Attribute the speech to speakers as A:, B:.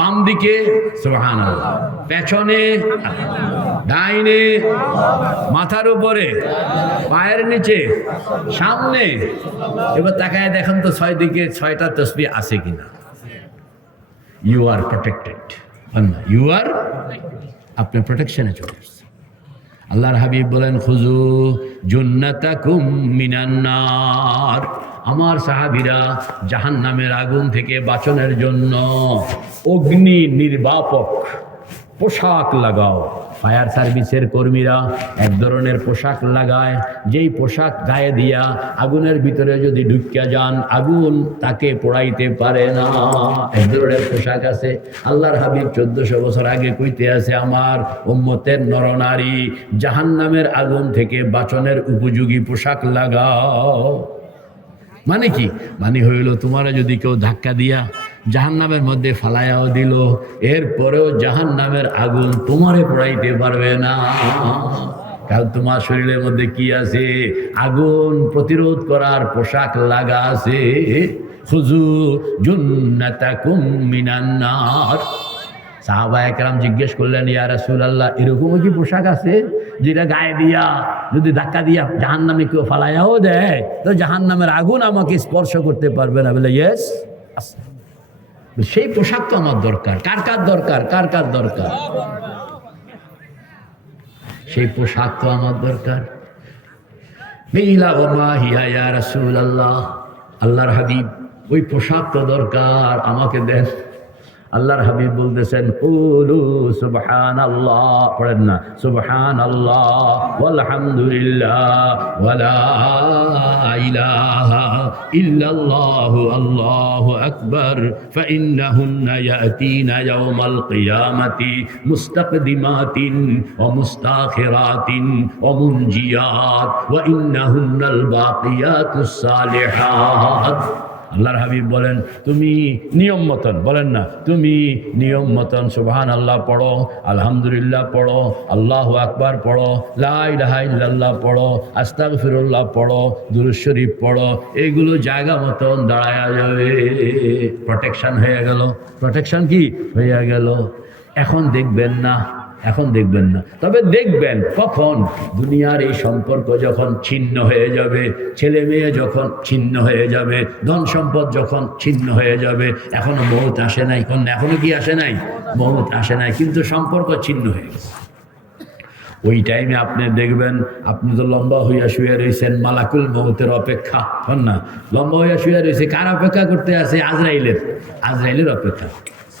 A: বাম দিকে সোহান পেছনে, ডাইনে, মাথার উপরে, পায়ের নিচে, সামনে। এবার তাকায় দেখেন তো ছয় দিকে ছয়টা তসবি আছে কিনা। You are protected you are আপনার প্রোটেকশনে চলে আসছেন আল্লাহর হাবিব বলেন খুজু জুন্নাতাকুম মিনান্নার আমার সাহাবিরা জাহান নামের আগুন থেকে বাঁচনের জন্য অগ্নি নির্বাপক পোশাক লাগাও। ফায়ার সার্ভিসের কর্মীরা এক ধরনের পোশাক লাগায়, যেই পোশাক গায়ে দিয়া আগুনের ভিতরে যদি ঢুকিয়া যান, আগুন তাকে পোড়াইতে পারে না। এক ধরনের পোশাক আছে। আল্লাহর হাবিব চোদ্দশো বছর আগে কইতে আছে, আমার উম্মতের নরনারী জাহান্নামের আগুন থেকে বাচনের উপযোগী পোশাক লাগাও। মানে কি? মানে হইল তোমারা যদি কেউ ধাক্কা দিয়া জাহান নামের মধ্যে ফালাইয়াও দিল। এরপরেও জাহান নামের আগুন তোমারে পড়াইতে পারবে না। কারণ তোমার শরীরের মধ্যে কি আছে? আগুন প্রতিরোধ করার পোশাক লাগা আছে। জিজ্ঞেস করলেন, ইয়া রাসূল আল্লাহ এরকমও কি পোশাক আছে? যেটা গায়ে দিয়া, যদি ধাক্কা দিয়া জাহান নামে কেউ ফালাইয়াও দেয়, তো জাহান নামের আগুন আমাকে স্পর্শ করতে পারবে না। বলে ইয়েস সেই পোশাক তো আমার দরকার। কার কার দরকার? কার কার দরকার? সেই পোশাক তো আমার দরকার। আল্লাহর হাবিব, ওই পোশাক তো দরকার, আমাকে দেন। আল্লাহর হাবিব বলতেছেন কুলু সুবহান আল্লাহ পড়েন না সুবহান আল্লাহ আলহামদুলিল্লাহ ওয়ালা ইলাহা ইল্লাল্লাহ আল্লাহু আকবার ফাইন্নাহুন্না ইয়াতিনা ইয়াওমাল কিয়ামাতি মুস্তাকদিমাতিন ওয়া মুস্তাখিরাতিন ওয়া মুনজিয়াত ওয়া ইন্নাহুন্নাল বাকিয়াতুস সালিহাত আল্লাহর হাবিব বলেন, তুমি নিয়ম মতন, বলেন না, তুমি নিয়ম মতন সুবহান আল্লাহ পড়ো, আলহামদুলিল্লাহ পড়ো, আল্লাহ আকবার পড়ো লাইল্লাহ পড়ো আস্তাক ফিরুল্লাহ পড়ো, দুরুদ শরীফ পড়ো এইগুলো জায়গা মতন দাঁড়ায়া যাবে। প্রোটেকশন হয়ে গেল। প্রোটেকশন কি? হয়ে গেল। এখন দেখবেন না এখন দেখবেন না। তবে দেখবেন কখন দুনিয়ার এই সম্পর্ক যখন ছিন্ন হয়ে যাবে, ছেলে মেয়ে যখন ছিন্ন হয়ে যাবে, ধন সম্পদ যখন ছিন্ন হয়ে যাবে, এখনও মৌত আসে নাই কোন এখনও কি আসে নাই? মৌত আসে নাই, কিন্তু সম্পর্ক ছিন্ন হয়ে গেছে। ওই টাইমে আপনি দেখবেন, আপনি তো লম্বা হইয়া শুয়ে রয়েছেন মালাকুল মৌতের অপেক্ষা হন না লম্বা হইয়া শুয়ে রয়েছে কার অপেক্ষা করতে আছে? আজরাইলের। আজরাইলের অপেক্ষা।